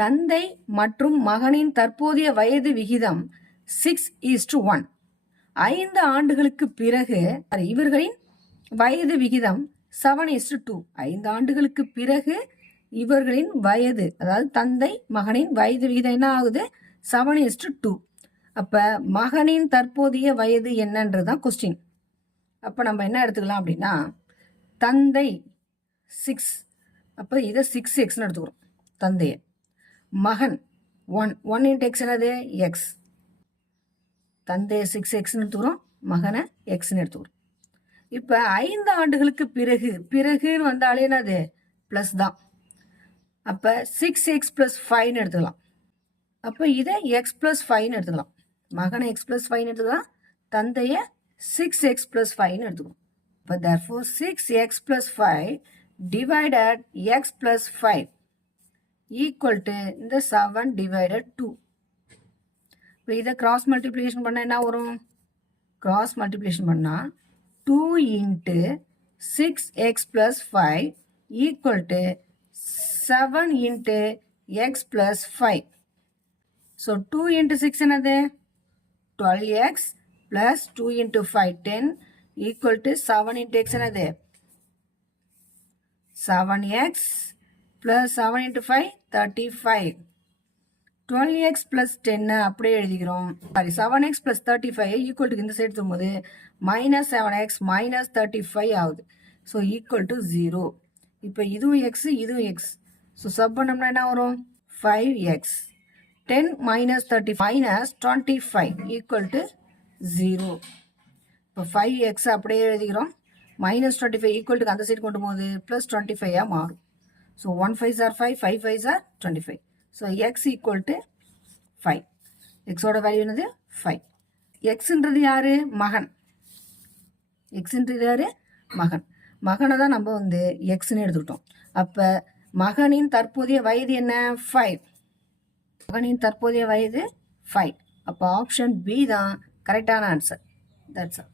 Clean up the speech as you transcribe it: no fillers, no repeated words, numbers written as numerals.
தந்தை மற்றும் மகனின் தற்போதைய வயது விகிதம் 6:1. 5 ஆண்டுகளுக்கு பிறகு இவர்களின் வயது விகிதம் 7:2. 5 ஆண்டுகளுக்கு பிறகு இவர்களின் வயது, அதாவது தந்தை மகனின் வயது விகிதம் என்ன ஆகுது? 7:2. அப்ப மகனின் தற்போதைய வயது என்னன்றதுதான் கொஸ்டின். அப்ப நம்ம என்ன எடுத்துக்கலாம் அப்படின்னா, தந்தை 6, அப்ப இதை 6x எடுத்துக்கிறோம் தந்தைய. மகன் 1 into x என்னது? x. தந்தைய 6x எடுத்துக்கிறோம், மகனை x எடுத்துக்கிறோம். இப்ப 5 ஆண்டுகளுக்கு பிறகு, பிறகுன்னு வந்தாலே என்னது? பிளஸ் தான். அப்ப 6x plus 5 எடுத்துக்கலாம். அப்ப இதை x plus 5 எடுத்துக்கலாம். மகனை x plus 5 எடுத்துக்கலாம், தந்தைய 6x plus 5 எடுத்துக்கலாம். அப்ப therefore 6x plus 5 divided x plus 5 equal to இந்த 7 divided 2. இப்போ இதை cross multiplication பண்ணா என்ன வரும்? cross multiplication பண்ணா 2 into 6x plus 5 equal to 7 into x plus 5. So 2 into 6 என்னது? 12x plus 2 into 5 10 equal to 7 into x என்னது? 7x plus 7 into 5 35. 12x plus 10 அப்படியே எழுதிக்கிறோம். Sorry, 7x plus 35 equal to இந்த side தரும்போது minus 7x minus 35 ஆகுது. So equal to 0. இப்போ இதுவும் X, இதுவும் எக்ஸ். ஸோ சப் பண்ணோம்னா என்ன வரும்? 5x. 10 minus 30 minus 25 equal to 0. இப்போ 5x அப்படியே எழுதிக்கிறோம். minus 25 equal to அந்த சைடு கொண்டு போகுது plus 25 மாறும். So 1 5s are 5, 5 5s are 25. So x equal to 5. எக்ஸோட வேல்யூ என்னது? 5. எக்ஸ்ன்றது யாரு? மகன். எக்ஸ்ன்றது யாரு? மகன். மகனை தான் நம்ம வந்து எக்ஸ்ன்னு எடுத்துக்கிட்டோம். அப்ப மகனின் தற்போதைய வயது என்ன? 5. மகனின் தற்போதைய வயது 5. அப்போ ஆப்ஷன் பி தான் கரெக்டான ஆன்சர். That's all.